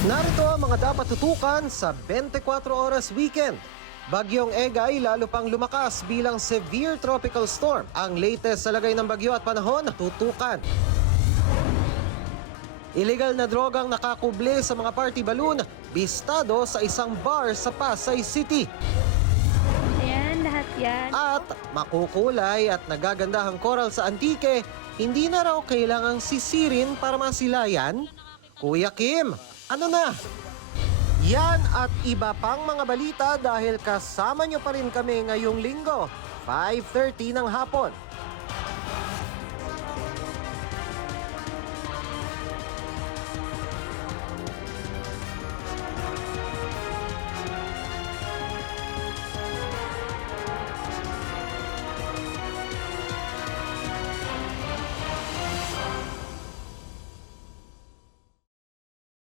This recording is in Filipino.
Narito ang mga dapat tutukan sa 24 oras weekend. Bagyong Egay lalo pang lumakas bilang severe tropical storm. Ang latest sa lagay ng bagyo at panahon, tutukan. Illegal na drogang nakakuble sa mga party balloon, bistado sa isang bar sa Pasay City. Ayan, lahat yan. At makukulay at nagagandahang koral sa Antique, hindi na raw kailangang sisirin para masilayan? Kuya Kim, ano na? Yan at iba pang mga balita dahil kasama nyo pa rin kami ngayong linggo, 5:30 ng hapon.